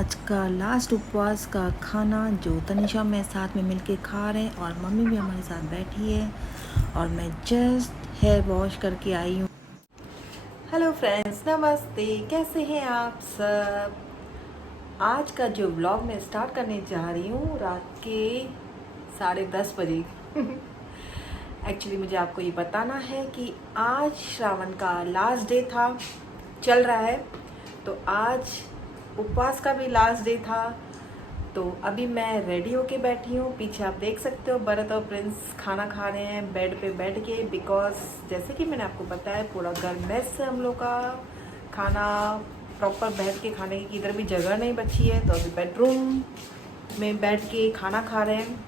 आज का लास्ट उपवास का खाना जो तनिषा मैं साथ में मिलके खा रहे हैं और मम्मी भी हमारे साथ बैठी है और मैं जस्ट हेयर वॉश करके आई हूँ। हेलो फ्रेंड्स, नमस्ते, कैसे हैं आप सब। आज का जो व्लॉग मैं स्टार्ट करने जा रही हूँ रात के 10:30 बजे। एक्चुअली मुझे आपको ये बताना है कि आज श्रावण का लास्ट डे था, चल रहा है, तो आज उपवास का भी लास्ट डे था। तो अभी मैं रेडी होके बैठी हूँ। पीछे आप देख सकते हो भरत और प्रिंस खाना खा रहे हैं बेड पे बैठ के, बिकॉज जैसे कि मैंने आपको बताया पूरा घर मेस से हम लोग का खाना प्रॉपर बैठ के खाने की इधर भी जगह नहीं बची है, तो अभी बेडरूम में बैठ के खाना खा रहे हैं।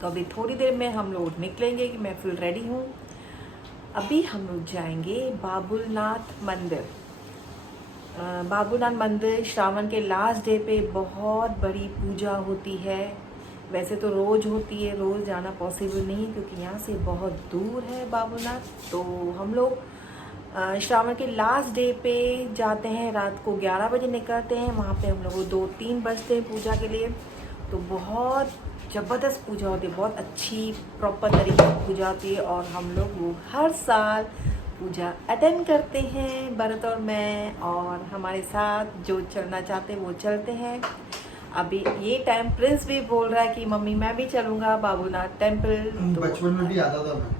तो अभी थोड़ी देर में हम लोग निकलेंगे कि मैं फुल रेडी हूँ। अभी हम लोग जाएंगे बाबुलनाथ मंदिर। बाबूनाथ मंदिर श्रावण के लास्ट डे पे बहुत बड़ी पूजा होती है। वैसे तो रोज़ होती है, रोज़ जाना पॉसिबल नहीं है क्योंकि यहाँ से बहुत दूर है बाबूनाथ। तो हम लोग श्रावण के लास्ट डे पे जाते हैं, रात को 11 बजे निकलते हैं। वहाँ पे हम लोग को 2-3 बजते हैं पूजा के लिए। तो बहुत ज़बरदस्त पूजा होती है, बहुत अच्छी प्रॉपर तरीके से पूजा होती है और हम लोग वो हर साल पूजा अटेंड करते हैं, भरत और मैं, और हमारे साथ जो चलना चाहते हैं वो चलते हैं। अभी ये टाइम प्रिंस भी बोल रहा है कि मम्मी मैं भी चलूँगा बाबूनाथ टेम्पल। तो बचपन में भी आता था मैं।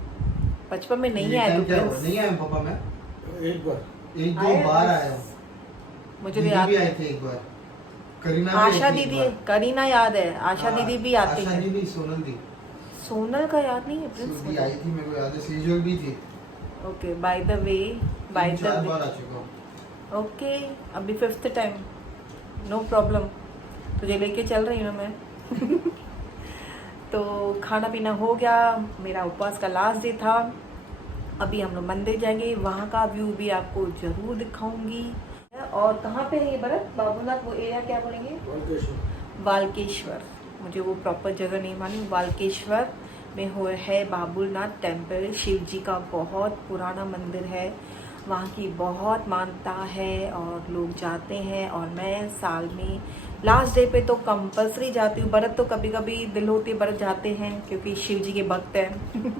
बचपन में नहीं आया तो प्रिंस नहीं आया पापा, मैं एक दो बार आया हूँ। मुझे भी याद भी आई थी एक बार। करीना आशा दीदी, करीना याद है, आशा दीदी भी आती है। आशा दीदी, सोनल दी। सोनल का याद नहीं है प्रिंस, दी आई थी, मेरे को याद है। सेजुअल भी थी। ओके, बाय द वे, चार बार आ चुका हूँ। ओके, अभी 5th टाइम, नो प्रॉब्लम, तुझे लेके चल रही हूँ मैं। तो खाना पीना हो गया, मेरा उपवास का लास्ट डे था। अभी हम लोग मंदिर जाएंगे, वहाँ का व्यू भी आपको ज़रूर दिखाऊंगी। और कहाँ पे है ये भरत, बाबूनाथ वो एरिया क्या बोलेंगे? वाल्केश्वर। मुझे वो प्रॉपर जगह नहीं मालूम। वाल्केश्वर में है बाबूनाथ टेम्पल। शिव जी का बहुत पुराना मंदिर है, वहाँ की बहुत मान्यता है और लोग जाते हैं। और मैं साल में लास्ट डे पे तो कंपलसरी जाती हूँ। भरत तो कभी कभी दिल होती है भरत जाते हैं क्योंकि शिव जी के भक्त हैं।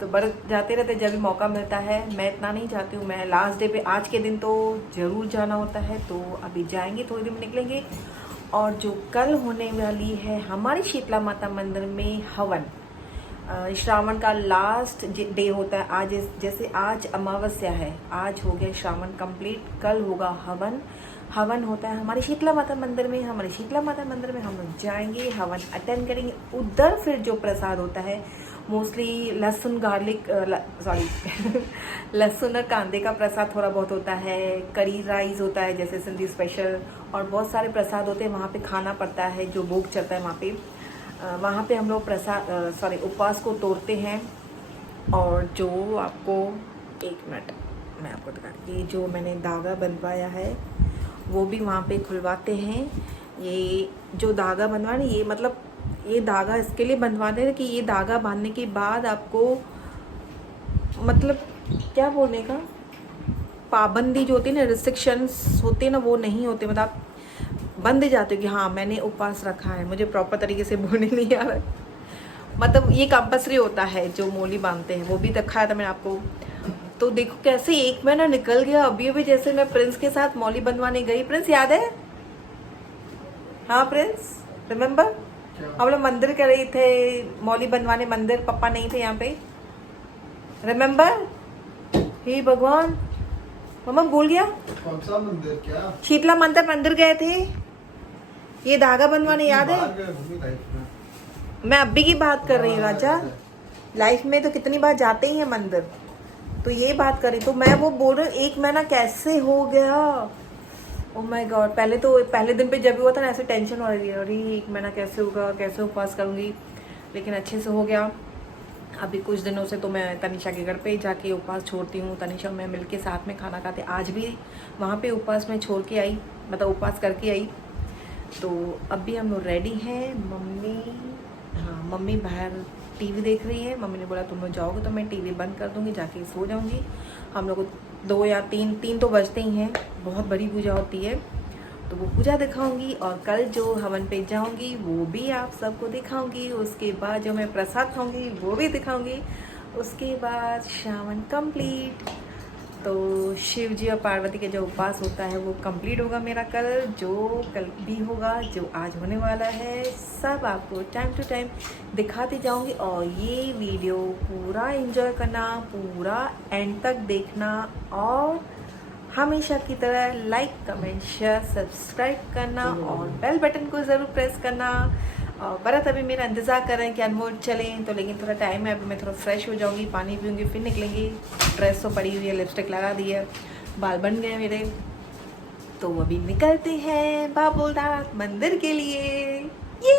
तो भरत जाते रहते जब भी मौका मिलता है। मैं इतना नहीं जाती हूँ, मैं लास्ट डे पे आज के दिन तो ज़रूर जाना होता है। तो अभी जाएंगे, थोड़ी देर में निकलेंगे। और जो कल होने वाली है हमारी शीतला माता मंदिर में हवन, श्रावण का लास्ट डे होता है। आज जैसे आज अमावस्या है, आज हो गया श्रावण कंप्लीट, कल होगा हवन। हवन होता है हमारी शीतला माता मंदिर में। हमारी शीतला माता मंदिर में हम लोग जाएंगे, हवन अटेंड करेंगे। उधर फिर जो प्रसाद होता है मोस्टली लहसुन गार्लिक लहसुन और कांदे का प्रसाद थोड़ा बहुत होता है। करी राइस होता है जैसे सिंधी स्पेशल, और बहुत सारे प्रसाद होते हैं। वहाँ पे खाना पड़ता है, जो भोग चलता है वहाँ पे हम लोग प्रसाद उपवास को तोड़ते हैं। और जो आपको, एक मिनट मैं आपको दिखा, ये जो मैंने धागा बनवाया है वो भी वहाँ पे खुलवाते हैं। ये जो धागा बनवाना, ये मतलब ये धागा इसके लिए बनवाते हैं कि ये धागा बांधने के बाद आपको मतलब क्या बोलने का, पाबंदी जो होती है ना, रिस्ट्रिक्शंस होते हैं ना, वो नहीं होते। मतलब आप बंद जाते हो कि हाँ मैंने उपवास रखा है। मुझे प्रॉपर तरीके से बोलने नहीं आ रहा, मतलब ये कंपल्सरी होता है जो मोली बांधते हैं, वो भी दिखाया था मैंने आपको। तो देखो कैसे 1 महीना निकल गया। अभी अभी जैसे मैं प्रिंस के साथ मौली बनवाने गई, प्रिंस याद है? हाँ प्रिंस, रिमेम्बर हम लोग मंदिर कर रहे थे, मौली बनवाने मंदिर, पापा नहीं थे यहाँ पे, रिमेम्बर? हे भगवान, मम्मा भूल गया। कौन सा मंदिर? क्या शीतला माता मंदिर गए थे, ये धागा बनवाने, याद है? मैं अभी की बात कर रही हूँ राजा, लाइफ में तो कितनी बार जाते ही हैं मंदिर, तो ये बात करी। तो मैं वो बोल रही हूँ 1 महीना कैसे हो गया, ओ माय गॉड। पहले दिन पे जब भी हुआ था ना, ऐसे टेंशन हो रही है, अरे 1 महीना कैसे होगा, कैसे उपवास करूँगी, लेकिन अच्छे से हो गया। अभी कुछ दिनों से तो मैं तनिषा के घर पे ही जाके उपवास छोड़ती हूँ। तनिषा मैं मिलके साथ में खाना खाते, आज भी वहाँ पे उपवास में छोड़ के आई, मतलब उपवास करके आई। तो अभी हम लोग रेडी हैं। मम्मी बाहर टीवी देख रही है। मम्मी ने बोला तुम लोग जाओगे तो मैं टीवी बंद कर दूँगी, जाके सो जाऊँगी। हम लोग को 2 या 3 तो बजते ही हैं, बहुत बड़ी पूजा होती है। तो वो पूजा दिखाऊंगी, और कल जो हवन पे जाऊंगी वो भी आप सबको दिखाऊंगी। उसके बाद जो मैं प्रसाद खाऊंगी वो भी दिखाऊंगी। उसके बाद श्रावण कंप्लीट, तो शिव जी और पार्वती के जो उपवास होता है वो कंप्लीट होगा मेरा कल, जो कल भी होगा, जो आज होने वाला है, सब आपको टाइम टू टाइम दिखाती जाऊंगी। और ये वीडियो पूरा एंजॉय करना, पूरा एंड तक देखना, और हमेशा की तरह लाइक कमेंट शेयर सब्सक्राइब करना, और बेल बटन को ज़रूर प्रेस करना। और भरत अभी मेरा इंतज़ार कर रहे हैं कि अनमोल चलें, तो लेकिन थोड़ा टाइम है, अभी मैं थोड़ा फ्रेश हो जाऊंगी, पानी पीऊँगी, फिर निकलेंगी। ड्रेस तो पड़ी हुई है, लिपस्टिक लगा दी है, बाल बन गए मेरे, तो अभी निकलते हैं बाबूलनाथ मंदिर के लिए। ये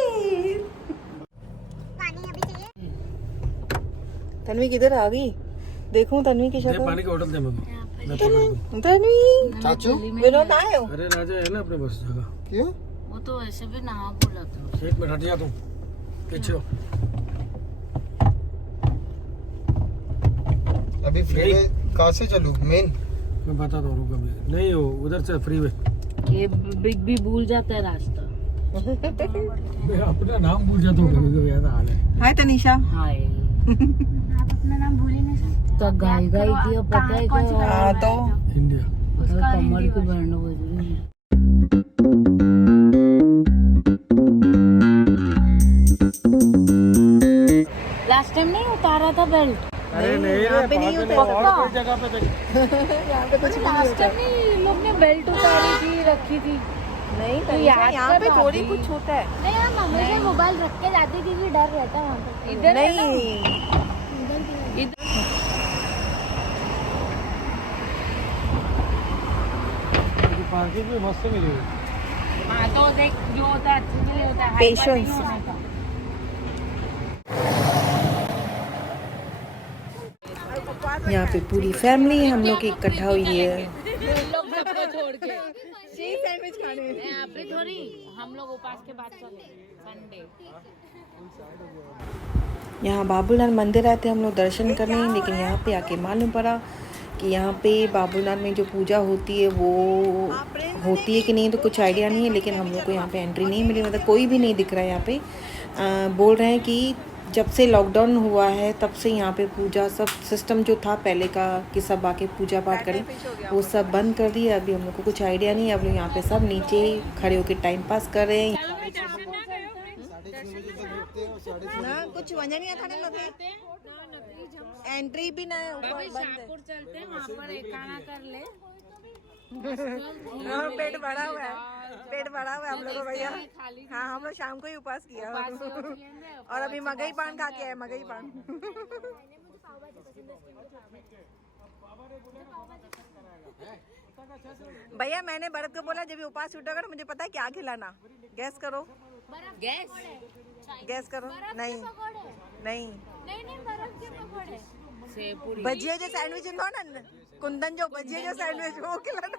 तन्वी किधर आ गई? देखूं तन्वी की शक्ल। पानी का ऑर्डर दे मेरे को। तन्वी चाचू विनोद आए हो? अरे राजा है ना अपने बस जगह। क्यों? वो तो ऐसे भी नहा बोला था। एक मिनट हट जा तू पीछे हो। अभी फ्रीवे कहाँ से चलूं? मेन मैं बता दो रुक अभी नहीं हो उधर से फ्रीवे। ये बिग भी भूल जाता है रास्ता। मैं अपना नाम भूल जाता हूँ कभी-कभी, ऐसा हाल है। हाय तनिषा। हाय। आप अपना नाम भूल ही नहीं सकते। तो गाय गाय दिया पता है क्या? हाँ तो इंडिया उसका कमर हिंदी की बैंड बज रही है। लास्ट टाइम नहीं उतारा था बेल्ट? अरे नहीं यहाँ पे नहीं होता और कोई जगह पे देख। यहाँ पे कुछ लास्ट टाइम नहीं लोग ने बेल्ट उतारी थी रखी थी। नहीं तो तनिषा, याद यहाँ पे कर थोड़ी भाभी। कुछ होता है। नहीं, हम हमेशा मोबाइल रख के जाते क्योंकि डर रहता है वहाँ पे। इधर नहीं पार्किंग भी मस्त मिली हुई। हाँ तो देख जो होता है अच्छे के लिए होता है। Patience. हाइपर नहीं होने का। यहाँ पे पूरी फैमिली हम लोग इकट्ठा हुई है। लोग सबको छोड़ के सैंडविच खाने। यहाँ पे थोड़ी हम लोग उपास के बाद चले संडे। यहाँ बाबूलाल मंदिर आए थे हम लोग दर्शन करने, लेकिन यहाँ पे आके मालूम पड़ा कि यहाँ पे बाबूलाल में जो पूजा होती है वो होती है कि नहीं तो कुछ आइडिया नहीं है, लेकिन हम लोग को यहाँ पे एंट्री नहीं मिली, मतलब कोई भी नहीं दिख रहा है यहाँ पे। बोल रहे हैं कि जब से लॉकडाउन हुआ है तब से यहाँ पे पूजा सब सिस्टम जो था पहले का कि सब आके पूजा पाठ करें वो सब बंद कर दिया। अभी हम लोग को कुछ आइडिया नहीं है, अब लोग यहाँ पे सब नीचे खड़े होकर टाइम पास कर रहे हैं। ना कुछ वजह नहीं था एंट्री भी ना शाहपुर चलते हैं वहाँ पर एक खाना कर ले। पेट भरा हुआ है, पेट भरा हुआ है हम लोग को भैया। हाँ हम लोग शाम को ही उपवास किया और अभी मगई पान खा के आए, मगई पान। भैया मैंने भरत को बोला जब भी उपवास छूटेगा ना मुझे पता है क्या खिलाना, गैस करो। गैस करो। नहीं नहीं नहीं बर्फ के पकौड़े। सेवपुरी भजिया जो सैंडविच हो ना, कुंदन जो भजिया जो सैंडविच वो खिलाना।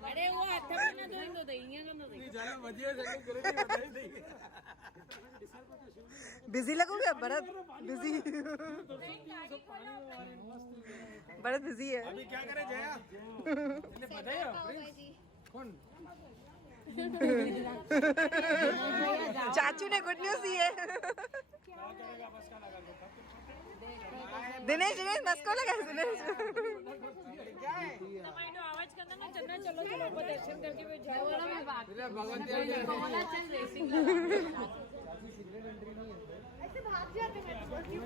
अरे वो हाथ में ना धोई तो देंगे ना देंगे। बिजी लगोगे भरत? बिजी भरत बिजी है। अभी क्या करे जया? कौन? चाचू ने गुड न्यूज दी है। दिनेश दिनेश बस को लगा दिनेश। आवाज करना ना चलना चलो चलो दर्शन करके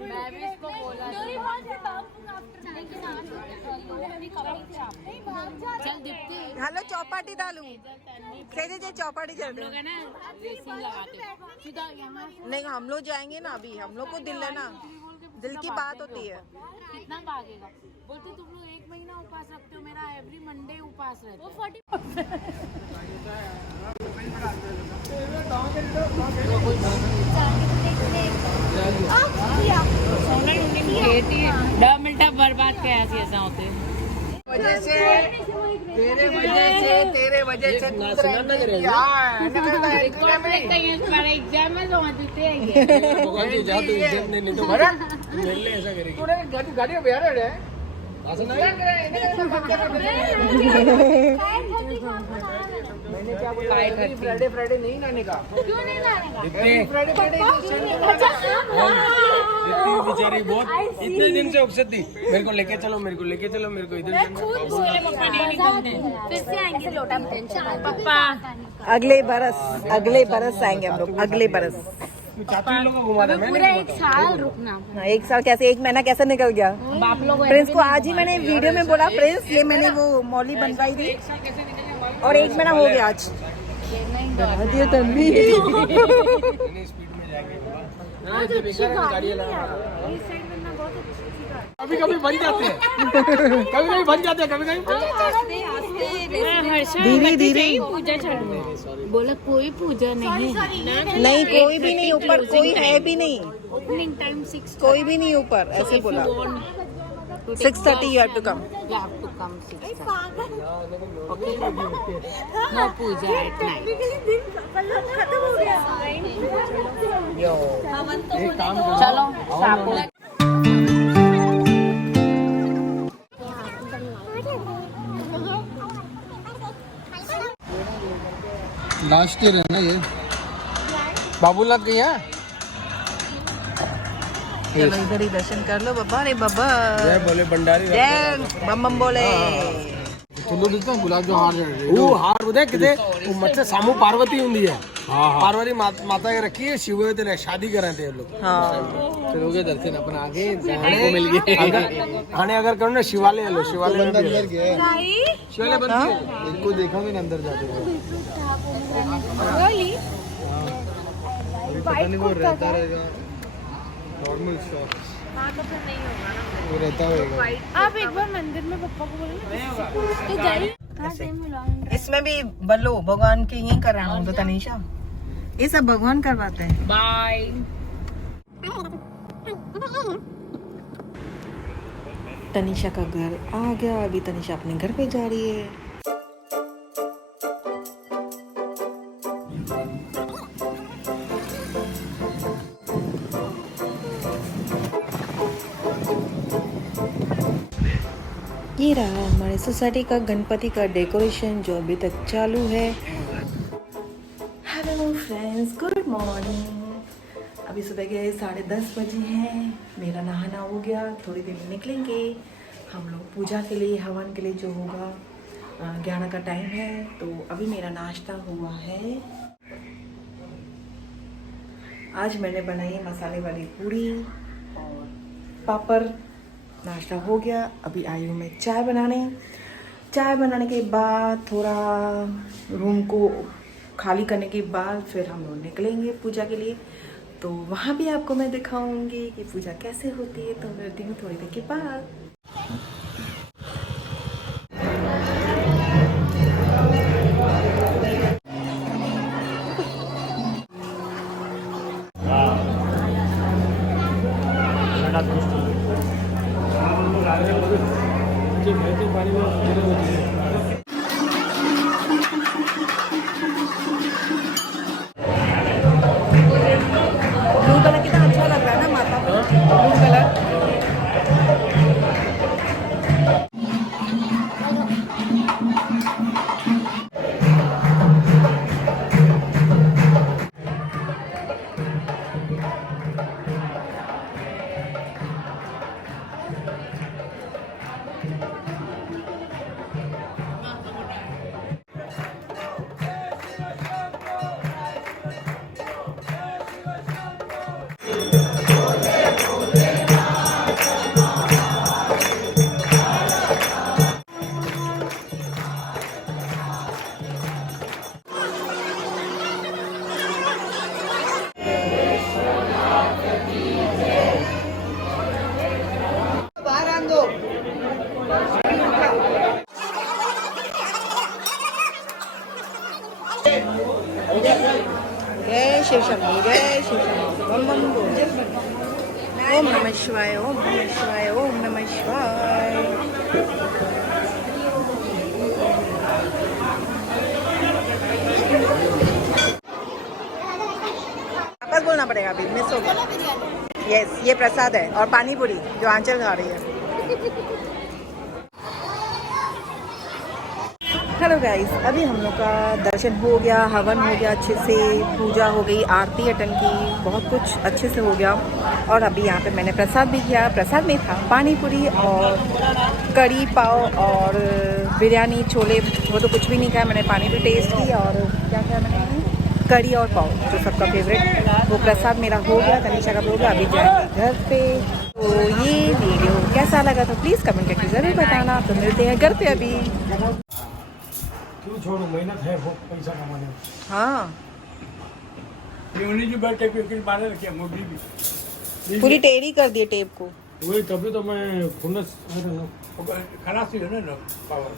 मैं भी इसको बोला चल दीप्ति हेलो चौपाटी डालू सेजे जे चौपाटी चल लोग है ना रेसिंग लगाते सीधा यहाँ से नहीं हम लोग जाएंगे ना, अभी हम लोग को दिल है ना, दिल की बात होती है। कितना भागेगा? बोलते तुम लोग 1 महीना उपवास रखते हो, मेरा एवरी मंडे उपवास रहता है। 10 मिनट बर्बाद क्या ऐसा होते तेरे वजह से गाड़ी में बिहार है मैंने क्या बोला फ्राइडे फ्राइडे नहीं लाने का। क्यों नहीं लाने का? फ्राइडे फ्राइडे बेचारी बहुत इतने दिन से उपसत थी, मेरे को लेके चलो मेरे को लेके चलो मेरे को इधर फिर से आएंगे लोटा में टेंशन पापा अगले बरस आएंगे हम लोग, अगले बरस। चाची लोगों को घुमा था पूरा मैंने। एक साल रुकना। हाँ, एक साल कैसे, एक महीना कैसे निकल गया। बाप लोग प्रिंस को आज ही मैंने वीडियो में बोला, प्रिंस ये मैंने वो मौली बनवाई थी और एक महीना हो गया आज। दिया तन्वी। कभी कभी बन जाते हैं, कभी कभी बन जाते हैं, कभी कभी धीरे धीरे। पूजा चढ़ू बोला कोई पूजा नहीं है। नहीं कोई भी नहीं ऊपर, कोई है भी नहीं, ओपनिंग टाइम 6 कोई भी नहीं ऊपर, ऐसे बोला 6:30 you have to come. You have to come 6. Okay. No puja at night. चलो सापो। लास्ट ईयर है ना ये। बाबूलाल गई है। चलो इधर ही दर्शन कर लो बाबा। अरे बाबा जय बोले भंडारी। जय बम बम बोले। चलो दिखता है गुलाब जो हार वो हार उदय किते वो मतलब सामू पार्वती हुंदी है। पार्वती माता के रखी है, शिव तेरे शादी करे थे लोग। हाँ चलो के दर्शन अपन आगे जाने को मिल गए। आने अगर करो ना शिवालय लो, शिवालय में अंदर गया शिवालय बंद है। इनको देखा मैंने अंदर जाते हुए। पता नहीं वो रहता रहेगा नॉर्मल शॉप। वो रहता होगा। आप एक बार मंदिर में पप्पा को बोलो ना। इसमें भी बल्लो भगवान के यही कर रहा हूँ तो तनीषा, ये सब भगवान करवाते हैं। बाय। तनीषा का घर आ गया, अभी तनीषा अपने घर पे जा रही है। ये रहा हमारे सोसाइटी का गणपति का डेकोरेशन जो अभी तक चालू है। Hello friends, good morning. अभी सुबह के 10:30 बजे हैं। मेरा नहाना हो गया, थोड़ी देर में निकलेंगे हम लोग पूजा के लिए, हवन के लिए जो होगा। 11 का टाइम है, तो अभी मेरा नाश्ता हुआ है। आज मैंने बनाई मसाले वाली पूड़ी और पापड़। नाश्ता हो गया, अभी आई हूँ मैं चाय बनाने। चाय बनाने के बाद थोड़ा रूम को खाली करने के बाद फिर हम लोग निकलेंगे पूजा के लिए। तो वहाँ भी आपको मैं दिखाऊंगी कि पूजा कैसे होती है। तो मिलती हूँ थोड़ी देर के बाद। ब्लू कलर कितना अच्छा लग रहा है ना माता को, ब्लू कलर। जय शिव शंभू, जय शिव शंभू, बम बम बोल। ओम नमः शिवाय, ओम नमः शिवाय, ओम नमः शिवाय। वापस बोलना पड़ेगा, अभी मिस हो गया। यस, ये प्रसाद है और पानी पूरी जो आंचल खा रही है। हेलो चलो गाइस, अभी हम लोग का दर्शन हो गया, हवन हो गया अच्छे से, पूजा हो गई, आरती अटेंड की, बहुत कुछ अच्छे से हो गया। और अभी यहाँ पे मैंने प्रसाद भी किया। प्रसाद में था पानी पूरी और कड़ी पाव और बिरयानी छोले, वो तो कुछ भी नहीं खाया। मैंने पानी भी टेस्ट की और क्या खाया मैंने, कड़ी और पाव, जो सबका फेवरेट। वो प्रसाद मेरा हो गया, तनिषा का हो गया। अभी जाएंगे घर पे। तो ये वीडियो कैसा लगा तो प्लीज़ कमेंट करके ज़रूर बताना। तो मिलते हैं घर पे अभी। क्यों छोड़ो, मेहनत है वो पैसा कमाने में। हाँ, जो बैठे क्योंकि मारे रखे मुर्गी भी पूरी टेढ़ी कर दिए टेप को। वही, तभी तो मैं खुनस खलासी है ना पावर।